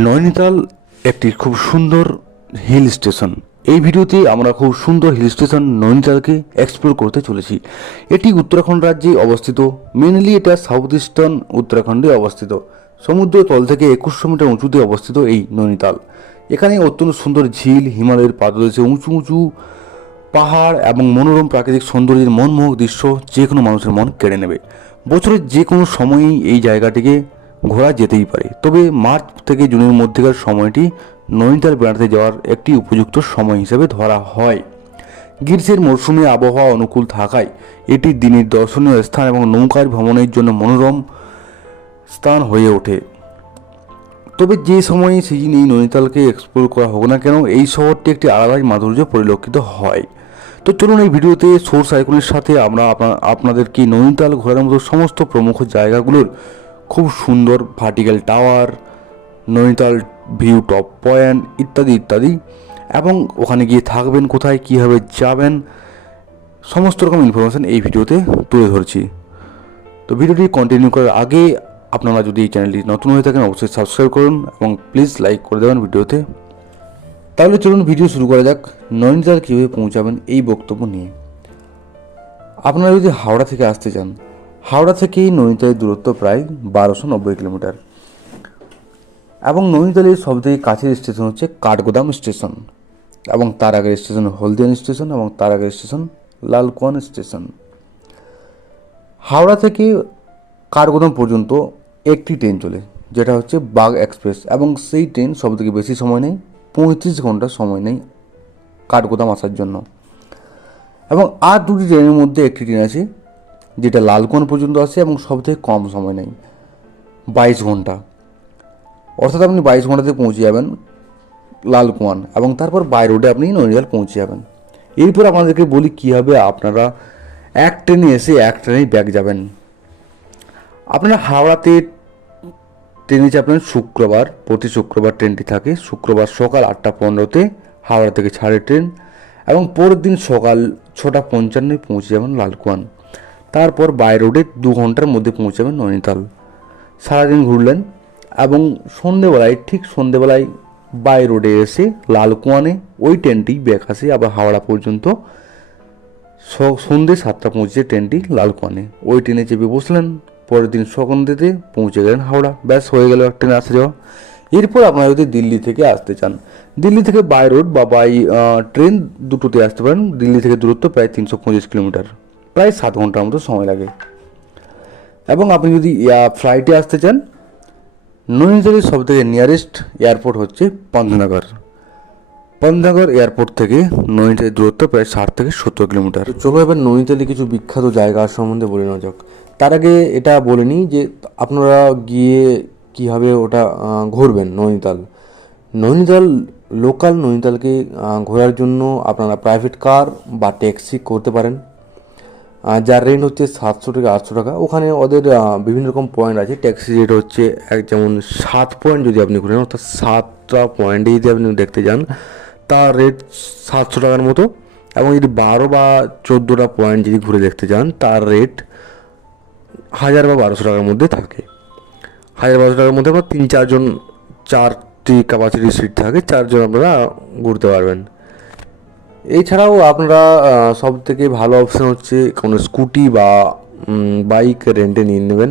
নৈনিতাল একটি খুব সুন্দর হিল স্টেশন। এই ভিডিওতে আমরা খুব সুন্দর হিল স্টেশন নৈনিতালকে এক্সপ্লোর করতে চলেছি। এটি উত্তরাখণ্ড রাজ্যে অবস্থিত। মেনলি এটা সাউথ ইস্টার্ন উত্তরাখণ্ডে অবস্থিত। সমুদ্র তল থেকে 2100 মিটার উঁচুতে অবস্থিত এই নৈনিতাল। এখানে অত্যন্ত সুন্দর ঝিল, হিমালয়ের পাদদেশে উঁচু উঁচু পাহাড় এবং মনোরম প্রাকৃতিক সৌন্দর্যের মনমোহক দৃশ্য যে কোনো মানুষের মন কেড়ে নেবে। বছরের যে কোনো সময়ই এই জায়গাটিকে ঘোরা যেতেই পারে, তবে মার্চ থেকে জুনের মধ্যেকার সময়টি নৈনিতাল বেড়াতে যাওয়ার একটি উপযুক্ত সময় হিসেবে ধরা হয়। গ্রীষ্মের মরশুমে আবহাওয়া অনুকূল থাকায় এটি দিনের দর্শনীয় স্থান এবং নৌকার ভ্রমণের জন্য মনোরম স্থান হয়ে ওঠে। তবে যে সময়ে সিজন এই নৈনিতালকে এক্সপ্লোর করা হোক না কেন, এই শহরটি একটি আলাদাই মাধুর্য পরিলক্ষিত হয়। তো চলুন এই ভিডিওতে সোর্স আইকনের সাথে আমরা আপনাদেরকে নৈনিতাল ঘোরার মতো সমস্ত প্রমুখ জায়গাগুলোর খুব সুন্দর vertical tower, Nainital view top point ইত্যাদি ইত্যাদি, এবং ওখানে গিয়ে থাকবেন কোথায়, কীভাবে যাবেন, সমস্ত রকম ইনফরমেশান এই ভিডিওতে তুলে ধরছি। তো ভিডিওটি কন্টিনিউ করার আগে আপনারা যদি এই চ্যানেলটি নতুন হয়ে থাকেন অবশ্যই সাবস্ক্রাইব করুন এবং প্লিজ লাইক করে দেবেন ভিডিওতে। তাহলে চলুন ভিডিও শুরু করা যাক। নৈনিতাল কীভাবে পৌঁছাবেন এই বক্তব্য নিয়ে। আপনারা যদি হাওড়া থেকে আসতে চান, হাওড়া থেকেই নৈনিতালের দূরত্ব প্রায় 1290 কিলোমিটার এবং নৈনিতালের সবথেকে কাছের স্টেশন হচ্ছে কাঠগোদাম স্টেশন, এবং তার আগের স্টেশন হলদিয়ান স্টেশন, এবং তার আগের স্টেশন লালকুয়ান স্টেশন। হাওড়া থেকে কাঠগোদাম পর্যন্ত একটি ট্রেন চলে, যেটা হচ্ছে বাগ এক্সপ্রেস, এবং সেই ট্রেন সবথেকে বেশি সময় নেই, 35 ঘন্টা সময় নেই কাঠগোদাম আসার জন্য। এবং আর দুটি ট্রেনের মধ্যে একটি ট্রেন আছে যেটা লালকুয়ান পর্যন্ত আসে এবং সবথেকে কম সময় নেই, 22 ঘন্টা। অর্থাৎ আপনি 22 ঘন্টাতে পৌঁছে যাবেন লালকুয়ান, এবং তারপর বাই রোডে আপনি নৈনিতাল পৌঁছে যাবেন। এরপর আপনাদেরকে বলি কীভাবে আপনারা এক ট্রেনে এসে এক ট্রেনেই ব্যাক যাবেন। আপনারা হাওড়াতে ট্রেনে চাপলেন শুক্রবার, প্রতি শুক্রবার ট্রেনটি থাকে। শুক্রবার সকাল 8:15-তে হাওড়া থেকে ছাড়ে ট্রেন, এবং পরের দিন সকাল 6:55 পৌঁছে যাবেন লালকুয়ান। তারপর বাই রোডে 2 ঘন্টার মধ্যে পৌঁছে যাবেন নৈনিতাল। সারাদিন ঘুরলেন এবং সন্ধেবেলায়, ঠিক সন্ধেবেলায় বাই রোডে এসে লালকুয়ানে ওই ট্রেনটি ব্যাক আসে আবার হাওড়া পর্যন্ত। সন্ধ্যে 7টা পৌঁছে ট্রেনটি লালকুয়ানে, ওই ট্রেনে চেপে বসলেন, পরের দিন সন্ধ্যেতে পৌঁছে গেলেন হাওড়া। ব্যাস হয়ে গেল এক ট্রেনে আসা যাওয়া। এরপর আপনারা যদি দিল্লি থেকে আসতে চান, দিল্লি থেকে বাই রোড বা বাই ট্রেন দুটোতে আসতে পারেন। দিল্লি থেকে দূরত্ব প্রায় 325 কিলোমিটার, প্রায় 7 ঘন্টার মতো সময় লাগে। এবং আপনি যদি ফ্লাইটে আসতে চান, নৈনিতালের সবথেকে নিয়ারেস্ট এয়ারপোর্ট হচ্ছে পন্তনগর। পন্তনগর এয়ারপোর্ট থেকে নৈনিতালের দূরত্ব প্রায় 60 থেকে 70 কিলোমিটার। চলো এবার নৈনিতালে কিছু বিখ্যাত জায়গা সম্বন্ধে বলে নেওয়া যাক। তার আগে এটা বলে নিই যে আপনারা গিয়ে কীভাবে ওটা ঘুরবেন। নৈনিতাল লোকাল নৈনিতালকে ঘোরার জন্য আপনারা প্রাইভেট কার বা ট্যাক্সি করতে পারেন, যার রেন্ট হচ্ছে 700 থেকে 800 টাকা। ওখানে ওদের বিভিন্ন রকম পয়েন্ট আছে। ট্যাক্সি রেট হচ্ছে যেমন 7 পয়েন্ট যদি আপনি ঘুরেন, অর্থাৎ 7টা পয়েন্টে যদি আপনি দেখতে যান, তার রেট 700 টাকার মতো। এবং যদি 12 বা 14টা পয়েন্ট যদি ঘুরে দেখতে যান, তার রেট 1000 বা 1200 টাকার মধ্যে থাকে। 1000-1200 টাকার মধ্যে আপনার 3-4 জন, 4টি ক্যাপাসিটি সিট থাকে, 4 জন আপনারা ঘুরতে পারবেন। এছাড়াও আপনারা সব থেকে ভালো অপশান হচ্ছে কোনো স্কুটি বা বাইক রেন্টে নিয়ে নেবেন।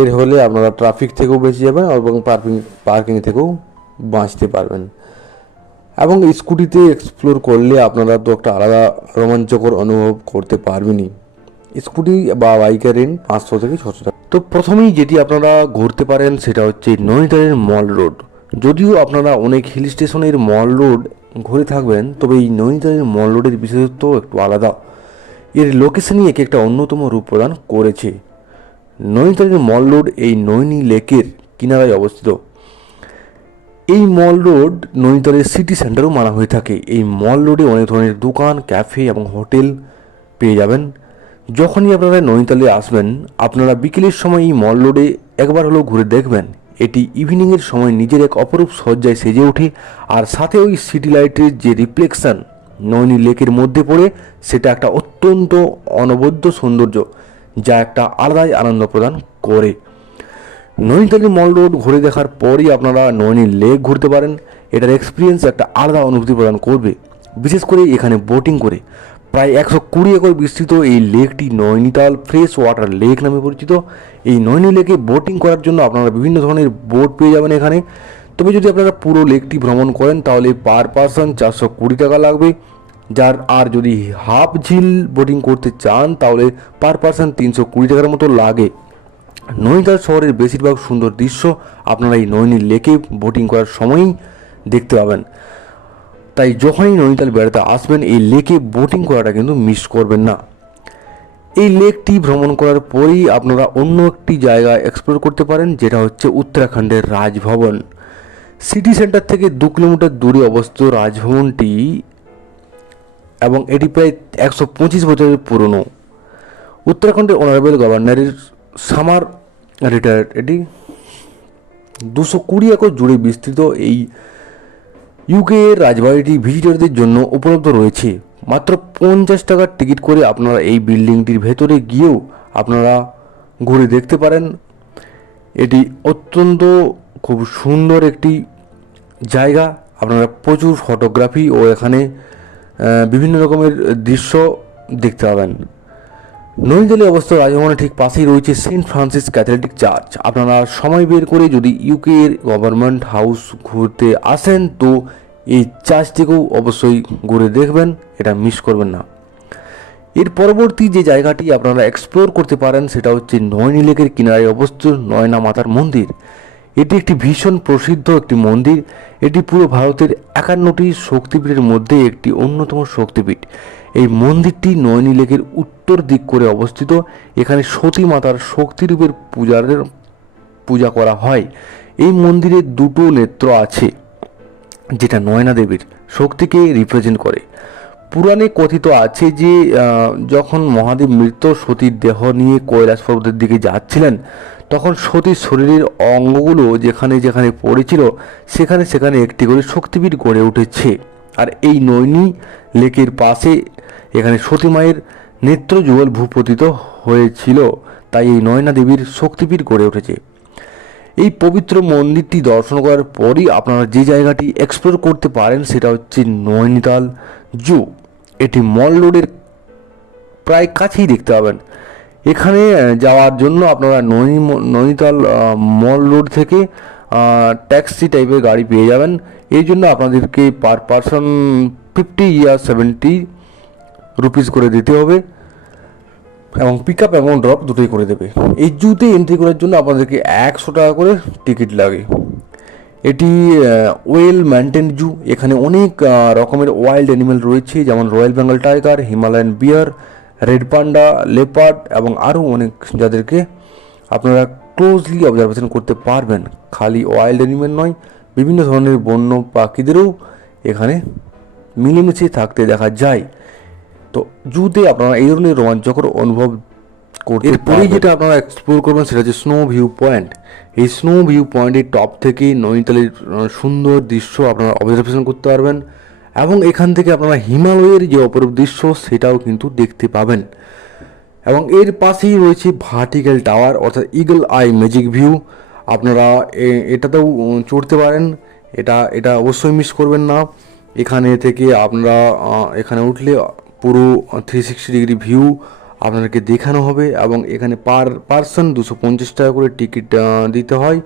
এর হলে আপনারা ট্রাফিক থেকেও বেঁচে যাবেন এবং পার্কিং থেকেও বাঁচতে পারবেন। এবং স্কুটিতে এক্সপ্লোর করলে আপনারা তো একটা আলাদা রোমাঞ্চকর অনুভব করতে পারবেনই। স্কুটি বা বাইকের রেন্ট 500 থেকে 600 টাকা। তো প্রথমেই যেটি আপনারা ঘুরতে পারেন সেটা হচ্ছে নৈনিতালের মল রোড। যদিও আপনারা অনেক হিল স্টেশনের মল রোড ঘুরে থাকবেন, তবে এই নৈনিতালের মল রোডের বিশেষত্ব একটু আলাদা। এর লোকেশনই একে একটা অন্যতম রূপ প্রদান করেছে। নৈনিতালের মল রোড এই নৈনি লেকের কিনারায় অবস্থিত। এই মল রোড নৈনিতালের সিটি সেন্টারও মানা হয়ে থাকে। এই মল রোডে অনেক ধরনের দোকান, ক্যাফে এবং হোটেল পেয়ে যাবেন। যখনই আপনারা নৈনিতালে আসবেন, আপনারা বিকেলের সময় এই মল রোডে একবার হলেও ঘুরে দেখবেন। এটি ইভিনিংয়ের সময় নিজের এক অপরূপ সজ্জায় সেজে ওঠে, আর সাথে ওই সিটি লাইটের যে রিফ্লেকশন নৈনি লেকের মধ্যে পড়ে, সেটা একটা অত্যন্ত অনবদ্য সৌন্দর্য, যা একটা আলাদাই আনন্দ প্রদান করে। নৈনিতালের মল রোড ঘুরে দেখার পরই আপনারা নৈনি লেক ঘুরতে পারেন। এটার এক্সপিরিয়েন্স একটা আলাদা অনুভূতি প্রদান করবে, বিশেষ করে এখানে বোটিং করে। প্রায় 120 একর বিস্তৃত এই লেকটি নৈনিতাল ফ্রেশ ওয়াটার লেক নামে পরিচিত। এই নৈনি লেকে বোটিং করার জন্য আপনারা বিভিন্ন ধরনের বোট পেয়ে যাবেন এখানে। তবে যদি আপনারা পুরো লেকটি ভ্রমণ করেন তাহলে পার পারসন 420 টাকা লাগবে। আর যদি হাফ ঝিল বোটিং করতে চান তাহলে পার পারসন 320 টাকার মতো লাগে। নৈনিতাল শহরের বেশিরভাগ সুন্দর দৃশ্য আপনারা এই নৈনি লেকে বোটিং করার সময়ই দেখতে পাবেন। তাই যখনই নৈনিতাল বেড়াতে আসবেন এই লেকে বোটিং করাটা কিন্তু মিস করবেন না। এই লেকটি ভ্রমণ করার পরেই আপনারা অন্য একটি জায়গা এক্সপ্লোর করতে পারেন, যেটা হচ্ছে উত্তরাখণ্ডের রাজভবন। সিটি সেন্টার থেকে 2 কিলোমিটার দূরে অবস্থিত রাজভবনটি, এবং এটি প্রায় 125 বছরের পুরনো। উত্তরাখণ্ডের অনারেবল গভর্নরের সামার রিটায়ার্ড। এটি 220 একর জুড়ে বিস্তৃত এই ইউকে এর রাজবাড়িটি ভিজিটরদের জন্য উপলব্ধ রয়েছে। মাত্র 50 টাকার টিকিট করে আপনারা এই বিল্ডিংটির ভেতরে গিয়েও আপনারা ঘুরে দেখতে পারেন। এটি অত্যন্ত খুব সুন্দর একটি জায়গা। আপনারা প্রচুর ফটোগ্রাফি ও এখানে বিভিন্ন রকমের দৃশ্য দেখতে পাবেন। নৈনিতালে অবস্থিত রাজভবনের ঠিক পাশেই রয়েছে সেন্ট ফ্রান্সিস ক্যাথলিক চার্চ। আপনারা সময় বের করে যদি ইউকে এর গভর্নমেন্ট হাউস ঘুরতে আসেন তো এই চার্চটিকেও অবশ্যই ঘুরে দেখবেন, এটা মিস করবেন না। এর পরবর্তী যে জায়গাটি আপনারা এক্সপ্লোর করতে পারেন সেটা হচ্ছে নৈনি লেকের কিনারে অবস্থিত নয়না মাতার মন্দির। এটি একটি ভীষণ প্রসিদ্ধ একটি মন্দির। এটি পুরো ভারতের 51টি শক্তিপীঠের মধ্যে একটি অন্যতম শক্তিপীঠ। এই মন্দিরটি নৈনি লেকের উত্তর দিক করে অবস্থিত। এখানে সতী মাতার শক্তিরূপের পূজা করা হয়। এই মন্দিরে 2টো নেত্র আছে, যেটা নয়না দেবীর শক্তিকে রিপ্রেজেন্ট করে। পুরাণে কথিত আছে যে যখন মহাদেব মৃত সতীর দেহ নিয়ে কৈলাস পর্বতের দিকে যাচ্ছিলেন, তখন সতীর শরীরের অঙ্গগুলো যেখানে যেখানে পড়েছিল সেখানে সেখানে একটি করে শক্তিপীঠ গড়ে উঠেছে। আর এই নৈনি লেকের পাশে এখানে সতী মায়ের নেত্র যুগল ভূপতিত হয়েছিল, তাই এই নয়না দেবীর শক্তিপীঠ গড়ে উঠেছে। এই পবিত্র মন্দিরটি দর্শন করার পরই আপনারা যে জায়গাটি এক্সপ্লোর করতে পারেন সেটা হচ্ছে নৈনিতাল জু। এটি মল রোডের প্রায় কাছেই দেখতে পাবেন। এখানে যাওয়ার জন্য আপনারা নৈনিতাল মল রোড থেকে ট্যাক্সি টাইপের গাড়ি পেয়ে যাবেন। এই জন্য আপনাদেরকে পার পারসন 50 or 70 রুপিস করে দিতে হবে, এবং পিক আপ এবং ড্রপ দুটোই করে দেবে। এই জুতে এন্ট্রি করার জন্য আপনাদেরকে 100 টাকা করে টিকিট লাগে। এটি ওয়েল মেনটেন জু। এখানে অনেক রকমের ওয়াইল্ড অ্যানিমেল রয়েছে, যেমন রয়্যাল বেঙ্গল টাইগার, হিমালয়ান বিয়ার, রেড পান্ডা, লেপার্ড এবং আরও অনেক, যাদেরকে আপনারা ক্লোজলি অবজারভেশন করতে পারবেন। খালি ওয়াইল্ড অ্যানিমেল নয়, বিভিন্ন ধরনের বন্য পাখিদেরও এখানে মিলেমিশে থাকতে দেখা যায়। তো জুতে আপনারা এই ধরনের রোমাঞ্চকর অনুভব করতে। এরপরেই যেটা আপনারা এক্সপ্লোর করবেন সেটা হচ্ছে স্নো ভিউ পয়েন্ট। এই স্নো ভিউ পয়েন্টের টপ থেকে নৈনিতালের সুন্দর দৃশ্য আপনারা অবজারভেশন করতে পারবেন, এবং এখান থেকে আপনারা হিমালয়ের যে অপরূপ দৃশ্য সেটাও কিন্তু দেখতে পাবেন। এবং এর পাশেই রয়েছে ভার্টিক্যাল টাওয়ার, অর্থাৎ ইগল আই ম্যাজিক ভিউ। আপনারা এটাতেও চড়তে পারেন, এটা অবশ্যই মিস করবেন না। এখানে থেকে আপনারা এখানে উঠলে পুরো 360 ডিগ্রি ভিউ আপনাদেরকে দেখানো হবে, এবং এখানে পার পারসন 250 টাকা করে টিকিট দিতে হয়।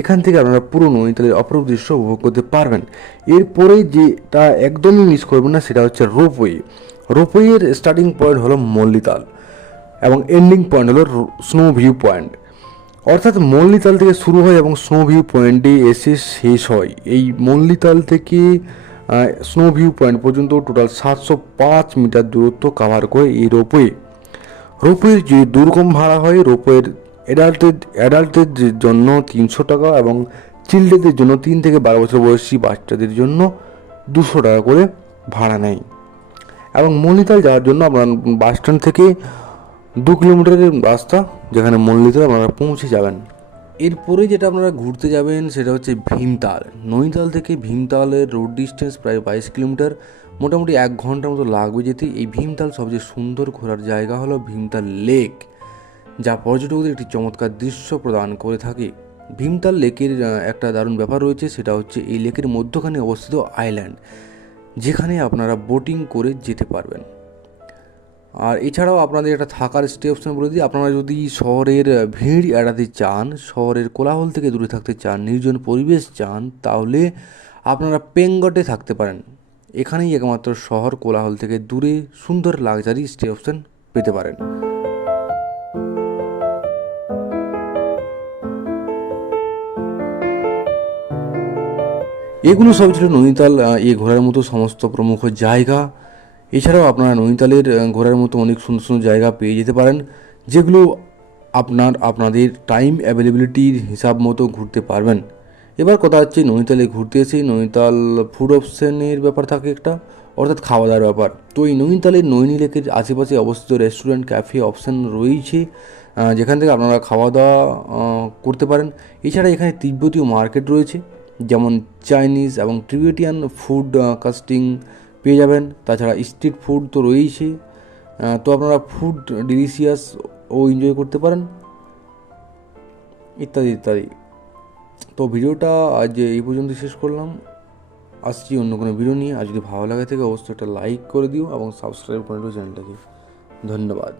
এখান থেকে আপনারা পুরো নৈনিতালের অপরূপ দৃশ্য উপভোগ করতে পারবেন। এরপরে যেটা একদমই মিস করবেন না সেটা হচ্ছে রোপওয়ে। রোপওয়ের স্টার্টিং পয়েন্ট হলো মল্লিতাল এবং এন্ডিং পয়েন্ট হলো স্নো ভিউ পয়েন্ট। অর্থাৎ মল্লিতাল থেকে শুরু হয় এবং স্নো ভিউ পয়েন্টে এসে শেষ হয়। এই মল্লিতাল থেকে স্নো ভিউ পয়েন্ট পর্যন্ত টোটাল 705 মিটার দূরত্ব কাভার করে এই রোপওয়ের যে দুর্গম ভাড়া হয়, রোপওয়ের অ্যাডাল্টদের জন্য 300 টাকা এবং চিলড্রেনদের জন্য 3 থেকে 12 বছর বয়সী বাচ্চাদের জন্য 200 টাকা করে ভাড়া নেয়। এবং মল্লিতাল যাওয়ার জন্য আপনার বাস স্ট্যান্ড থেকে 2 কিলোমিটারের রাস্তা, যেখানে মল্লিতাল আপনারা পৌঁছে যাবেন। এরপরে যেটা আপনারা ঘুরতে যাবেন সেটা হচ্ছে ভীমতাল। নৈনিতাল থেকে ভীমতালের রোড ডিস্টেন্স প্রায় 22 কিলোমিটার, মোটামুটি 1 ঘন্টার মতো লাগবে যেতে। এই ভীমতাল সবচেয়ে সুন্দর ঘোরার জায়গা হলো ভীমতাল লেক, যা পর্যটকদের একটি চমৎকার দৃশ্য প্রদান করে থাকে। ভীমতাল লেকের একটা দারুণ ব্যাপার রয়েছে, সেটা হচ্ছে এই লেকের মধ্যখানে অবস্থিত আইল্যান্ড, যেখানে আপনারা বোটিং করে যেতে পারবেন। আর এছাড়াও আপনাদের একটা থাকার স্টে অপশন বলে দিই, আপনারা যদি শহরের ভিড় এড়াতে চান, শহরের কোলাহল থেকে দূরে থাকতে চান, নির্জন পরিবেশ চান, তাহলে আপনারা পেঙ্গটে থাকতে পারেন। এখানেই একমাত্র শহর কোলাহল থেকে দূরে সুন্দর লাক্সারি স্টে অপশন পেতে পারেন। এগুলো সব ছিল নৈনিতাল এ ঘোরার মতো সমস্ত প্রমুখ জায়গা। এছাড়াও আপনারা নৈনিতালের ঘোরার মতো অনেক সুন্দর সুন্দর জায়গা পেয়ে যেতে পারেন, যেগুলো আপনাদের টাইম অ্যাভেলেবিলিটির হিসাব মতো ঘুরতে পারবেন। এবার কথা হচ্ছে নৈনিতালে ঘুরতে এসে নৈনিতাল ফুড অপশনের ব্যাপার থাকে একটা, অর্থাৎ খাওয়া দাওয়ার ব্যাপার। তো এই নৈনিতালের নৈনি লেকের আশেপাশে অবস্থিত রেস্টুরেন্ট, ক্যাফে অপশন রয়েছে, যেখান থেকে আপনারা খাওয়া দাওয়া করতে পারেন। এছাড়া এখানে তিব্বতীয় মার্কেট রয়েছে, যেমন চাইনিজ এবং টিবেটিয়ান ফুড কাস্টিং পেয়ে যাবেন। তাছাড়া স্ট্রিট ফুড তো রয়েইছে, তো আপনারা ফুড ডিলিশিয়াস ও এনজয় করতে পারেন, ইত্যাদি ইত্যাদি। তো ভিডিওটা আজ এই পর্যন্ত শেষ করলাম, আসছি অন্য কোনো ভিডিও নিয়ে। আর যদি ভালো লাগে থাকে অবশ্যই একটা লাইক করে দিও এবং সাবস্ক্রাইব করে দিও চ্যানেলটাকে। ধন্যবাদ।